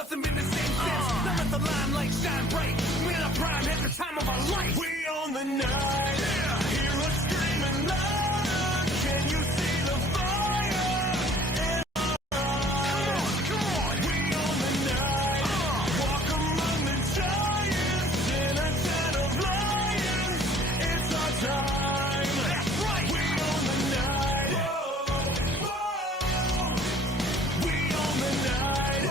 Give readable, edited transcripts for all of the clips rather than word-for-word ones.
nothing been the same since. Now let the limelight shine bright. We're in our prime at the time of our life. We own the night. Yeah. Hear us screaming louder. Can you see the fire in our eyes? Come on. We own the night. Walk among the giants in a den of lions. It's our time. That's right. We own the night. We own the night.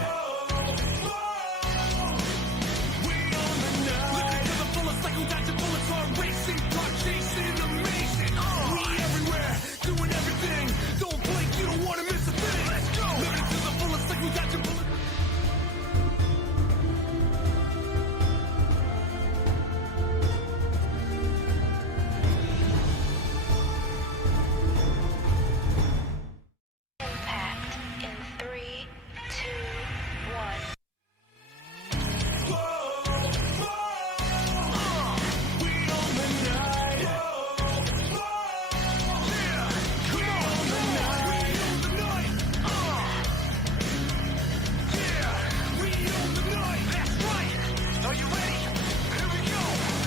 We own the night. Living to the fullest like we dodging bullets, hard racing, car chasing, amazing. We everywhere, doing everything. Don't blink, you don't want to miss a thing. Let's go. Living to the fullest like we dodging bullets. Impact in 3, 2, 1. We own the night. Yeah. Come on. We own the night. Yeah. We own the night. That's right. Are you ready? Here we go.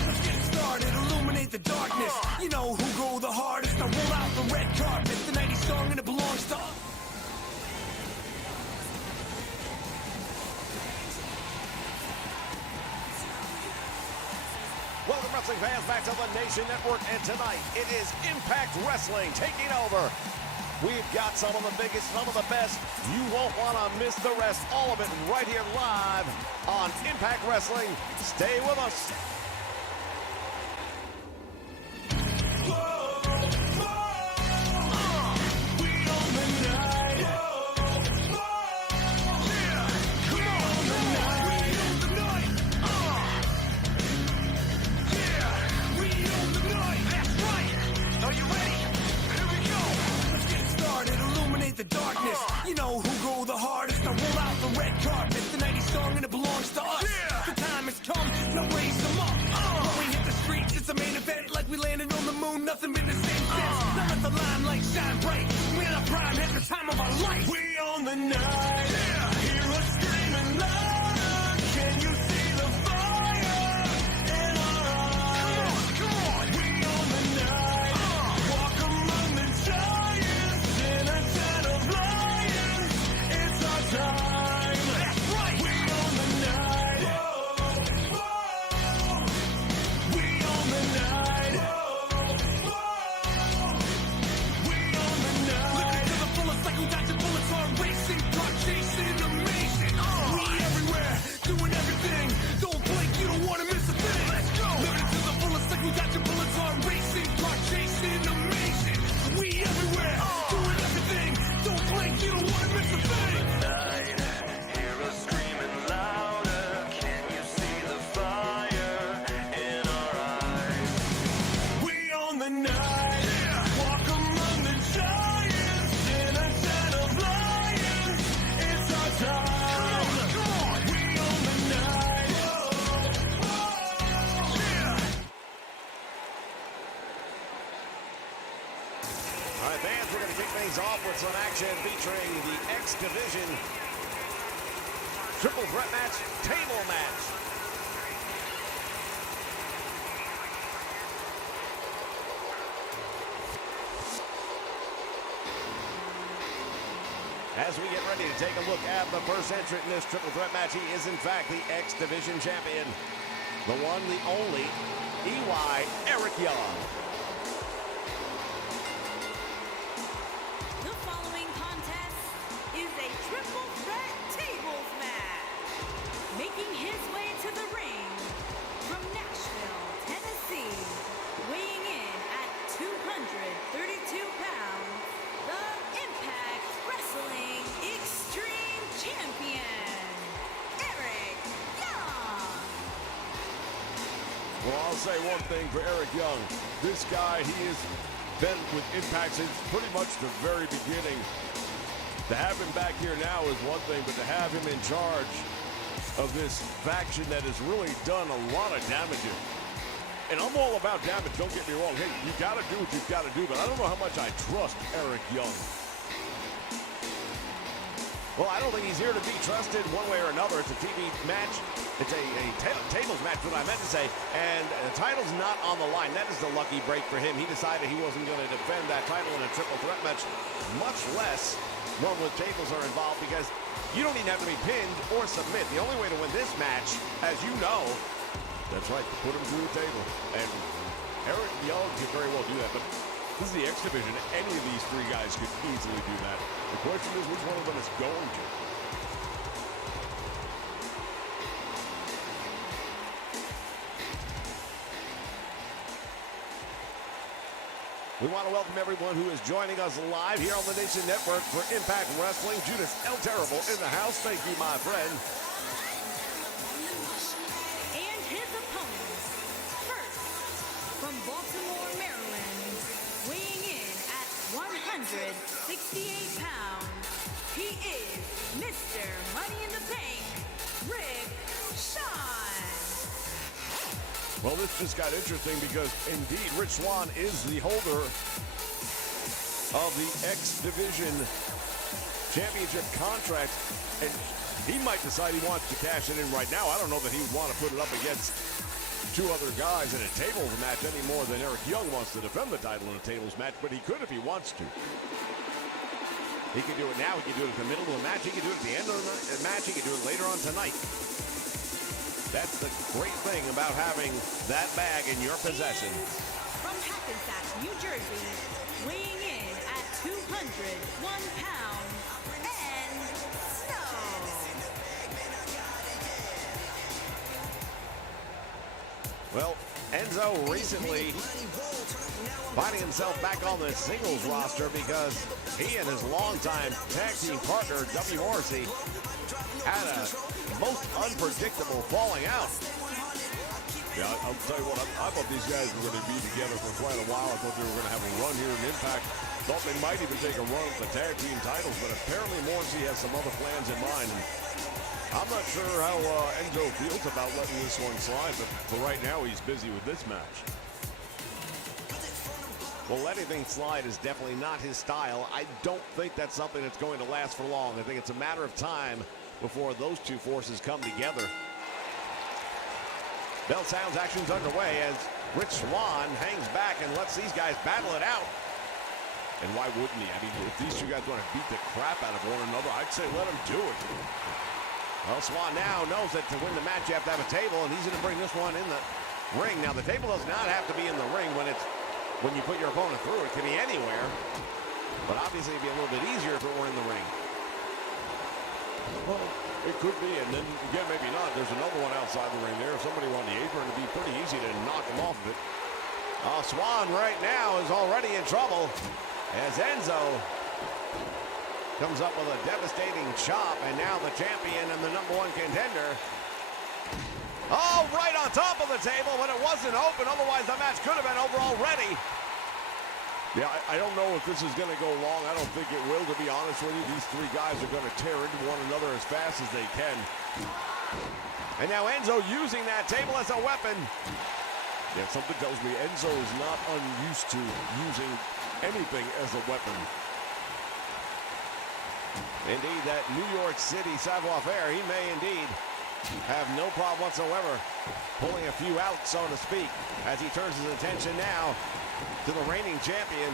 Let's get started. Illuminate the darkness. You know who go the hardest. Now roll out the red carpet. The 90s song and it belongs to us. Welcome, wrestling fans, back to the Nation Network, and tonight it is Impact Wrestling taking over. We've got some of the biggest, some of the best. You won't want to miss the rest. All of it right here live on Impact Wrestling. Stay with us. We own the night. Yeah. Come on. We own the night. Yeah. We own the night. That's right. Are you ready? Here we go. Let's get started. Illuminate the darkness. You know who go the hardest. Now roll out the red carpet. The 90s song and it belongs to us. Yeah. The time has come. Now raise them up. When we hit the streets, it's a main event like we landed on the moon. Nothing been the same since. Now let the limelight shine bright. We're in our prime at the time of our life. We own the night. Yeah. Hear us screaming louder. Can you see the fire in our eyes? Come on. We own the night. Walk among the giants in a den of lions. It's our time. That's right. We own the night. We own the night. We own the night. Living to the fullest like we dodging bullets, hard racing, car chasing, amazing. We everywhere, doing everything. Don't blink, you don't want to miss a thing. Let's go. Living to the fullest like we dodging bullets, hard racing, car chasing, amazing. We everywhere, doing everything. Don't blink, you don't want to miss a thing. Night, hear us screaming louder. Can you see the fire in our eyes? We own the night. Walk among the giants in a den of lions. It's our time. Come on. We own the night. Yeah. All right, fans, we're going to kick things off with some action featuring the X Division triple threat match, table match. As we get ready to take a look at the first entrant in this triple threat match, he is in fact the X Division champion, the one, the only, EY Eric Young. The following contest is a triple threat tables match. Making his way to the ring from Nashville, Tennessee, weighing in at 232 pounds, the Impact Wrestling Extreme Champion, Eric Young. Well, I'll say one thing for Eric Young. This guy, he has been with Impact since pretty much the very beginning. To have him back here now is one thing, but to have him in charge of this faction that has really done a lot of damage. And I'm all about damage, don't get me wrong. Hey, you got to do what you've got to do, but I don't know how much I trust Eric Young. Well, I don't think he's here to be trusted one way or another. It's a TV match. It's a tables match, what I meant to say. And the title's not on the line. That is the lucky break for him. He decided he wasn't going to defend that title in a triple threat match, much less one with tables are involved, because you don't even have to be pinned or submit. The only way to win this match, as you know, that's right, put him through the table. And Eric Young could very well do that, but this is the X Division. Any of these three guys could easily do that. The question is, which one of them is going to? We want to welcome everyone who is joining us live here on the Nation Network for Impact Wrestling. Judas El Terrible in the house. Thank you, my friend. And his opponent, first, from Baltimore, Maryland, weighing in at 168 pounds, he is Mr. Money in the Bank, Rick Shawn. Well, this just got interesting because, indeed, Rich Swann is the holder of the X Division Championship contract, and he might decide he wants to cash it in right now. I don't know that he would want to put it up against two other guys in a tables match any more than Eric Young wants to defend the title in a tables match, but he could if he wants to. He can do it now. He can do it at the middle of the match. He can do it at the end of the match. He can do it later on tonight. That's the great thing about having that bag in your possession. And from Hackensack, New Jersey, weighing in at 201 pounds, and Snow. Well, Enzo recently finding himself back on the singles roster because he and his longtime tag team partner, W. Morrissey, had a most unpredictable falling out. Yeah, I'll tell you what, I thought these guys were going to be together for quite a while. I thought they were going to have a run here in Impact. Thought they might even take a run at the tag team titles, but apparently Morrissey has some other plans in mind. And I'm not sure how Enzo feels about letting this one slide, but for right now, he's busy with this match. Well, letting things slide is definitely not his style. I don't think that's something that's going to last for long. I think it's a matter of time before those two forces come together. Bell sounds, action's underway as Rich Swann hangs back and lets these guys battle it out. And why wouldn't he? I mean, if these two guys want to beat the crap out of one another, I'd say let them do it. Well, Swann now knows that to win the match you have to have a table, and he's going to bring this one in the ring. Now, the table does not have to be in the ring when you put your opponent through. It can be anywhere, but obviously it'd be a little bit easier if it were in the ring. Well, it could be, and then again, maybe not. There's another one outside the ring there. If somebody on the apron, it'd be pretty easy to knock him off of it. Swann right now is already in trouble as Enzo comes up with a devastating chop, and now the champion and the #1 contender. Oh, right on top of the table, but it wasn't open. Otherwise, the match could have been over already. Yeah, I don't know if this is going to go long. I don't think it will, to be honest with you. These three guys are going to tear into one another as fast as they can. And now Enzo using that table as a weapon. Yeah, something tells me Enzo is not unused to using anything as a weapon. Indeed, that New York City savoir-faire, he may indeed have no problem whatsoever pulling a few out, so to speak, as he turns his attention now to the reigning champion.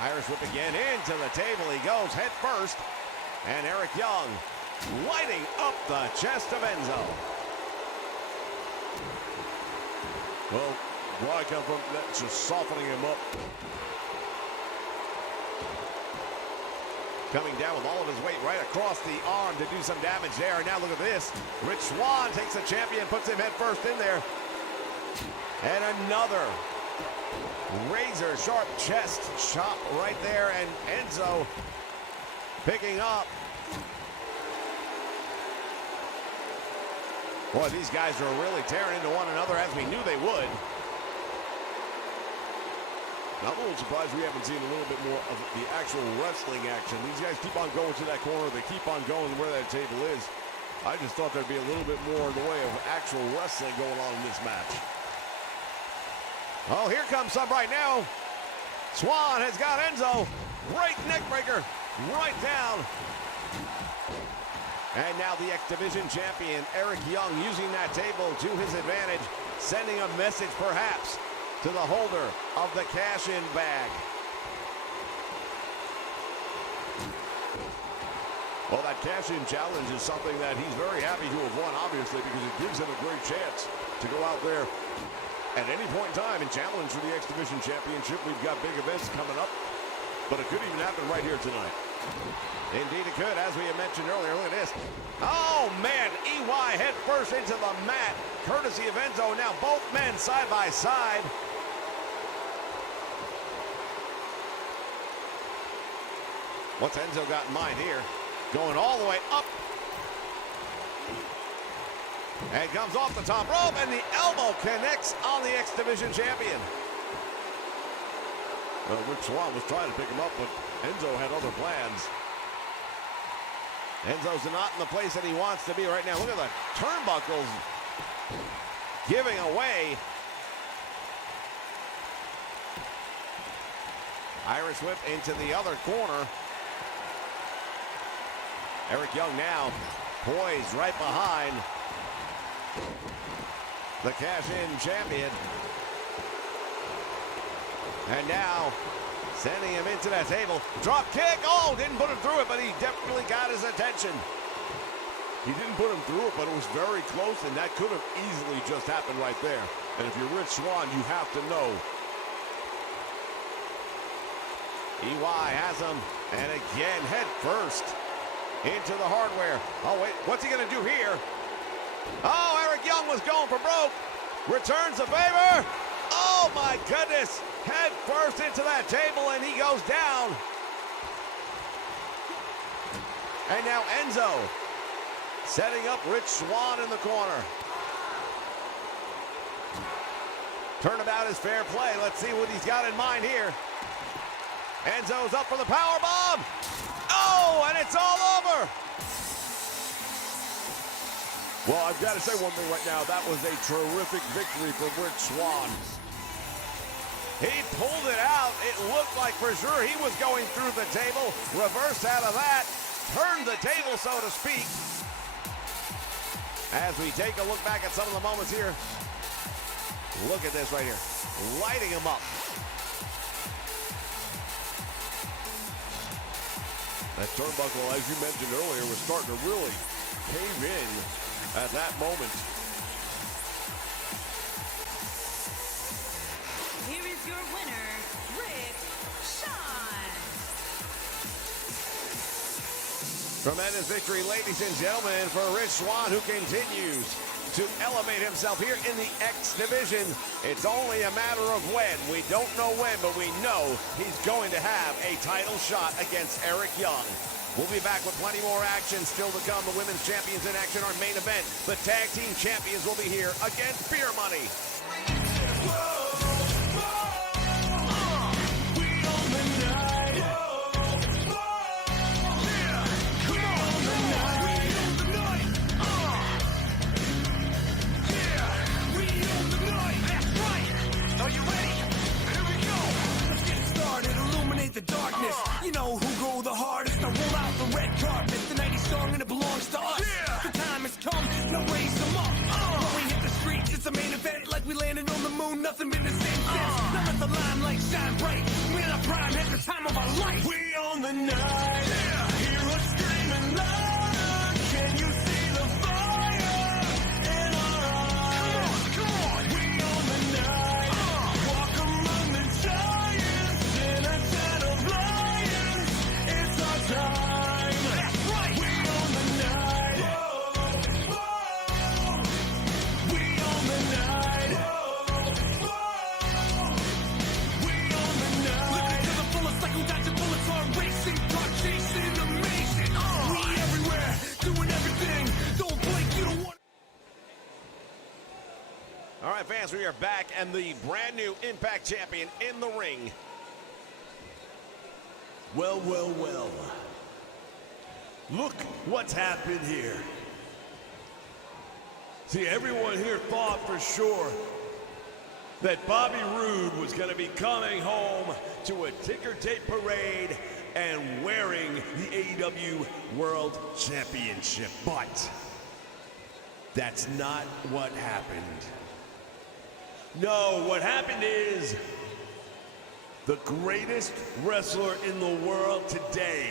Irish whip again into the table. He goes head first. And Eric Young lighting up the chest of Enzo. Well, where I come from, that's just softening him up. Coming down with all of his weight right across the arm to do some damage there. And now look at this. Rich Swann takes the champion, puts him head first in there. And another razor sharp chest chop right there. And Enzo picking up. Boy, these guys are really tearing into one another as we knew they would. I'm a little surprised we haven't seen a little bit more of the actual wrestling action. These guys keep on going to that corner. They keep on going where that table is. I just thought there'd be a little bit more in the way of actual wrestling going on in this match. Oh, here comes some right now. Swann has got Enzo. Great neck breaker right down. And now the X Division champion, Eric Young, using that table to his advantage, sending a message perhaps to the holder of the cash-in bag. Well, that cash-in challenge is something that he's very happy to have won, obviously, because it gives him a great chance to go out there at any point in time and challenge for the X Division Championship. We've got big events coming up, but it could even happen right here tonight. Indeed it could, as we had mentioned earlier. Look at this. Oh, man, EY head first into the mat, courtesy of Enzo. Now both men side by side. What's Enzo got in mind here? Going all the way up. And comes off the top rope, and the elbow connects on the X Division champion. Well, Rick Swann was trying to pick him up, but Enzo had other plans. Enzo's not in the place that he wants to be right now. Look at the turnbuckles giving away. Irish whip into the other corner. Eric Young now poised right behind the cash-in champion. And now sending him into that table. Drop kick. Oh, didn't put him through it, but he definitely got his attention. He didn't put him through it, but it was very close, and that could have easily just happened right there. And if you're Rich Swann, you have to know. EY has him, and again, head first into the hardware. Oh, wait, what's he gonna do here? Oh, Eric Young was going for broke. Returns the favor. Oh, my goodness. Head first into that table, and he goes down. And now Enzo setting up Rich Swann in the corner. Turnabout is fair play. Let's see what he's got in mind here. Enzo's up for the power bomb. Oh, and it's all over. Well, I've got to say one thing right now. That was a terrific victory for Rich Swann. He pulled it out. It looked like for sure he was going through the table. Reversed out of that. Turned the table, so to speak. As we take a look back at some of the moments here. Look at this right here. Lighting him up. That turnbuckle, as you mentioned earlier, was starting to really cave in at that moment. Here is your winner, Rick Swann. Tremendous victory, ladies and gentlemen, for Rich Swann, who continues to elevate himself here in the X Division. It's only a matter of when. We don't know when, but we know he's going to have a title shot against Eric Young. We'll be back with plenty more action still to come. The women's champions in action, our main event. The tag team champions will be here against Beer Money. The darkness, you know who go the hardest. I roll out the red carpet, the 90s song and it belongs to us. The time has come, now raise them up. When we hit the streets, it's a main event, like we landed on the moon, nothing been the same since. Now let the limelight shine bright. We're in our prime, at the time of our life. We own the night, hear us screaming louder. Can you see the fire in our eyes? Come on, we own the night, walk among the giants in a lions, it's our time. That's right. We own the night. Whoa, whoa. We own the night. Whoa, whoa. We own the night. Living to the fullest, like we got your bullets on racing, car chasing, amazing. We everywhere, doing everything. Don't blink, you don't want. All right, fans, we are back, and the brand new Impact champion in the ring. Well, well, well. Look what's happened here. See, everyone here thought for sure that Bobby Roode was going to be coming home to a ticker tape parade and wearing the AEW World Championship. But that's not what happened. No, what happened is the greatest wrestler in the world today,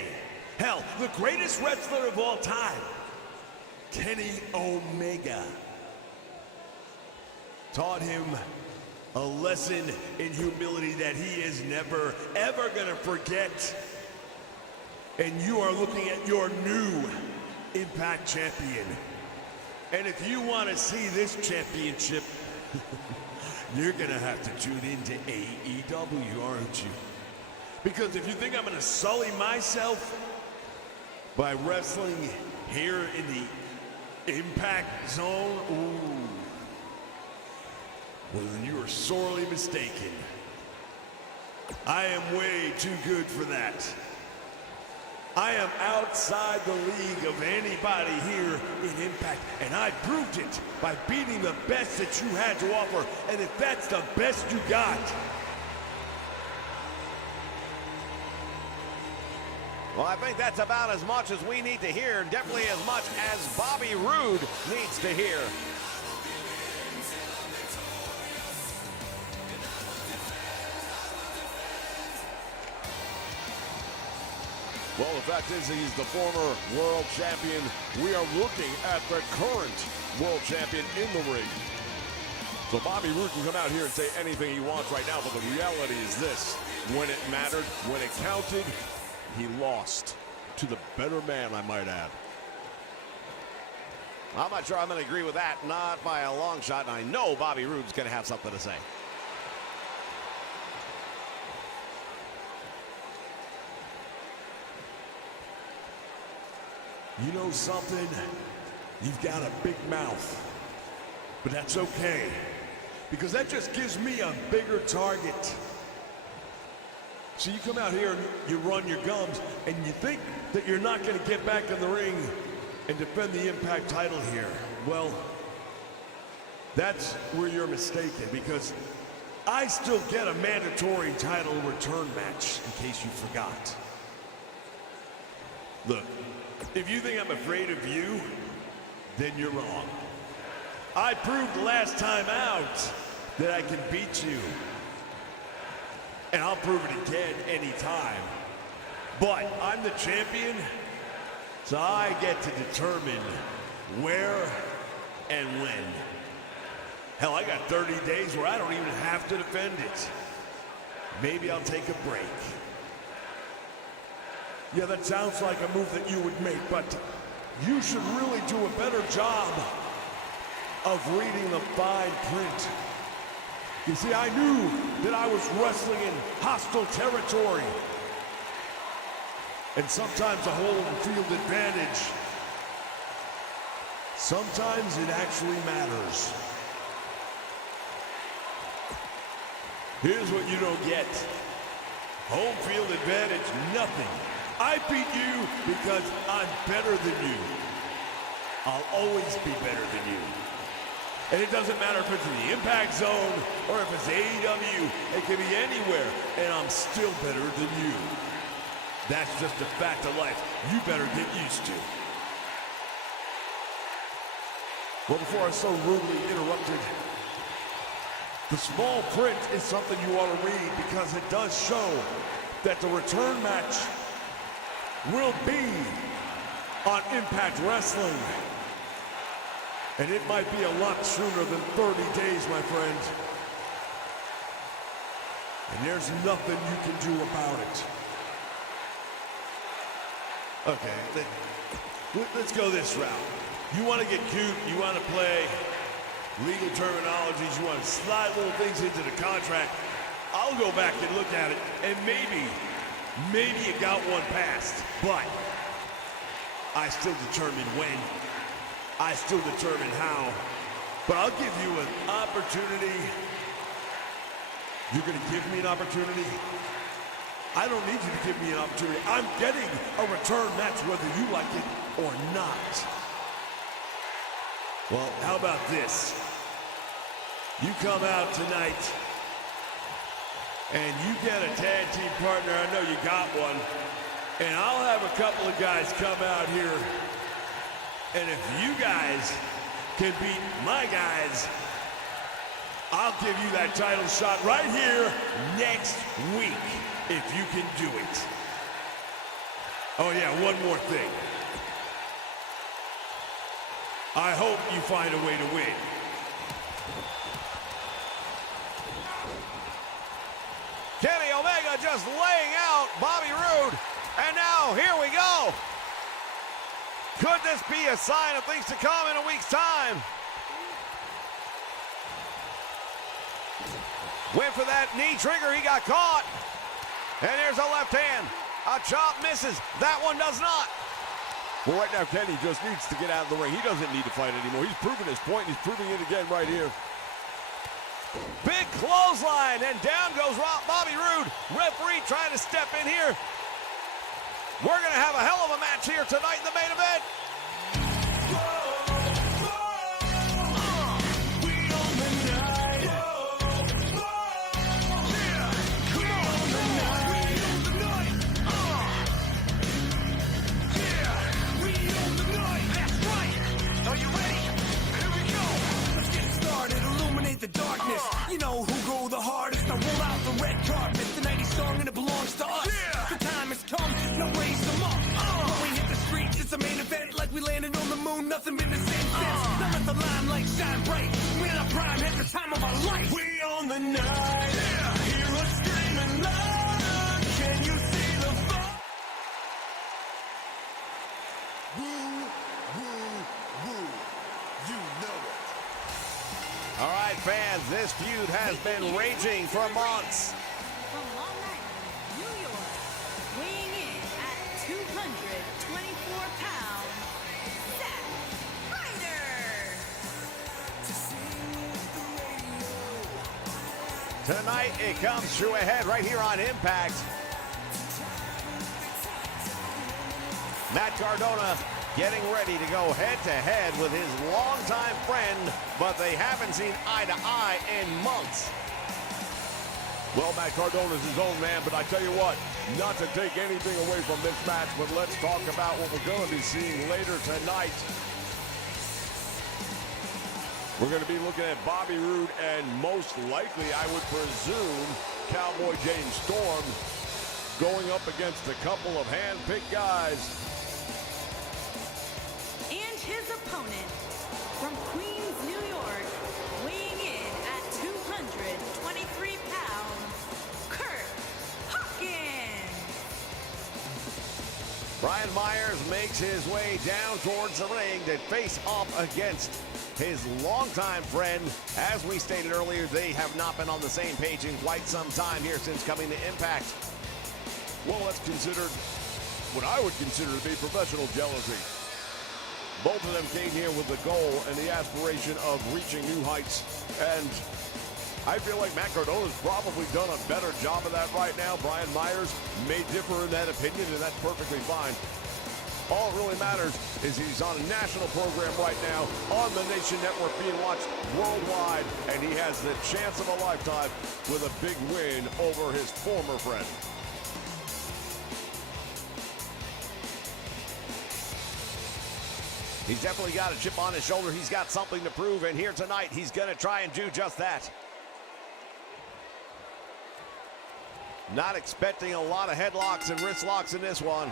hell, the greatest wrestler of all time, Kenny Omega, taught him a lesson in humility that he is never, ever gonna forget. And you are looking at your new Impact Champion. And if you want to see this championship, you're gonna have to tune into AEW, aren't you? Because if you think I'm gonna sully myself by wrestling here in the Impact Zone, ooh, well, then you are sorely mistaken. I am way too good for that. I am outside the league of anybody here in Impact, and I proved it by beating the best that you had to offer. And if that's the best you got, Well, I think that's about as much as we need to hear, definitely as much as Bobby Roode needs to hear. Well, the fact is he's the former world champion. We are looking at the current world champion in the ring. So Bobby Roode can come out here and say anything he wants right now, but the reality is this: when it mattered, when it counted, he lost to the better man, I might add. I'm not sure I'm going to agree with that, not by a long shot, and I know Bobby Roode's going to have something to say. you know something? You've got a big mouth, but that's okay, because that just gives me a bigger target. So you come out here and you run your gums, and you think that you're not going to get back in the ring and defend the Impact title here. Well, that's where you're mistaken, because I still get a mandatory title return match, in case you forgot. Look, if you think I'm afraid of you, then you're wrong. I proved last time out that I can beat you. And I'll prove it again anytime. But I'm the champion, so I get to determine where and when. Hell, I got 30 days where I don't even have to defend it. Maybe I'll take a break. Yeah, that sounds like a move that you would make, but you should really do a better job of reading the fine print. You see, I knew that I was wrestling in hostile territory. And sometimes a home field advantage, sometimes it actually matters. Here's what you don't get. Home field advantage, nothing. I beat you because I'm better than you. I'll always be better than you. And it doesn't matter if it's in the Impact Zone or if it's AEW, it can be anywhere, and I'm still better than you. That's just a fact of life you better get used to. Well, before I so rudely interrupted, the small print is something you ought to read, because it does show that the return match will be on Impact Wrestling. And it might be a lot sooner than 30 days, my friend. And there's nothing you can do about it. Okay, let's go this route. You want to get cute, you want to play legal terminologies, you want to slide little things into the contract, I'll go back and look at it, and maybe you got one passed, but I still determine when, I still determine how, but I'll give you an opportunity. You're gonna give me an opportunity? I don't need you to give me an opportunity. I'm getting a return match whether you like it or not. Well, how about this? you come out tonight and you get a tag team partner, I know you got one, and I'll have a couple of guys come out here, and if you guys can beat my guys, I'll give you that title shot right here next week, if you can do it. Oh yeah, one more thing. I hope you find a way to win. Kenny Omega just laying out Bobby Roode. And now, here we go. Could this be a sign of things to come in a week's time? Went for that knee trigger, he got caught. And here's a left hand. A chop misses. That one does not. Well, right now, Kenny just needs to get out of the ring. He doesn't need to fight anymore. He's proven his point. He's proving it again right here. Big clothesline, and down goes Bobby Roode. Referee trying to step in here. We're going to have a hell of a match here tonight in the main event. The darkness, you know who go the hardest. I roll out the red carpet, the 90s song and it belongs to us. The time has come, now raise them up. When we hit the streets, it's a main event like we landed on the moon. Nothing been the same since. Now let the limelight shine bright. We're in our prime, at the time of our life. We own the night. Hear us screaming loud. Can you see the fire? Woo, woo, woo. You know it. All right, fans, this feud has been raging for months. From Long Island, New York, weighing in at 224 pounds, Zack Ryder. Tonight, it comes to a head right here on Impact. Matt Cardona getting ready to go head-to-head with his longtime friend, but they haven't seen eye to eye in months. Well, Matt Cardona's his own man, but I tell you what, not to take anything away from this match, but let's talk about what we're going to be seeing later tonight. We're going to be looking at Bobby Roode and most likely, I would presume, Cowboy James Storm going up against a couple of hand-picked guys. And his opponent, from Queens, New York, weighing in at 223 pounds, Kurt Hawkins. Brian Myers makes his way down towards the ring to face off against his longtime friend. As we stated earlier, they have not been on the same page in quite some time here since coming to Impact. Well, that's considered what I would consider to be professional jealousy. Both of them came here with the goal and the aspiration of reaching new heights. And I feel like Matt Cardona's probably done a better job of that right now. Brian Myers may differ in that opinion, and that's perfectly fine. All that really matters is he's on a national program right now on the Nation Network, being watched worldwide, and he has the chance of a lifetime with a big win over his former friend. He's definitely got a chip on his shoulder. He's got something to prove, and here tonight, he's going to try and do just that. Not expecting a lot of headlocks and wrist locks in this one.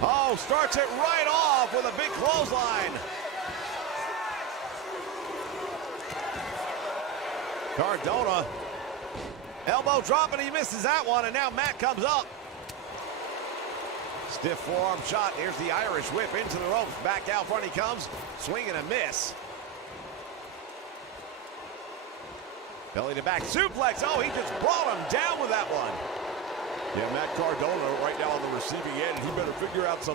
Oh, starts it right off with a big clothesline. Cardona, elbow drop, and he misses that one, and now Matt comes up. Stiff forearm shot. Here's the Irish whip into the ropes. Back out front he comes. Swing and a miss. Belly to back suplex. Oh, he just brought him down with that one. Yeah, Matt Cardona right now on the receiving end. He better figure out some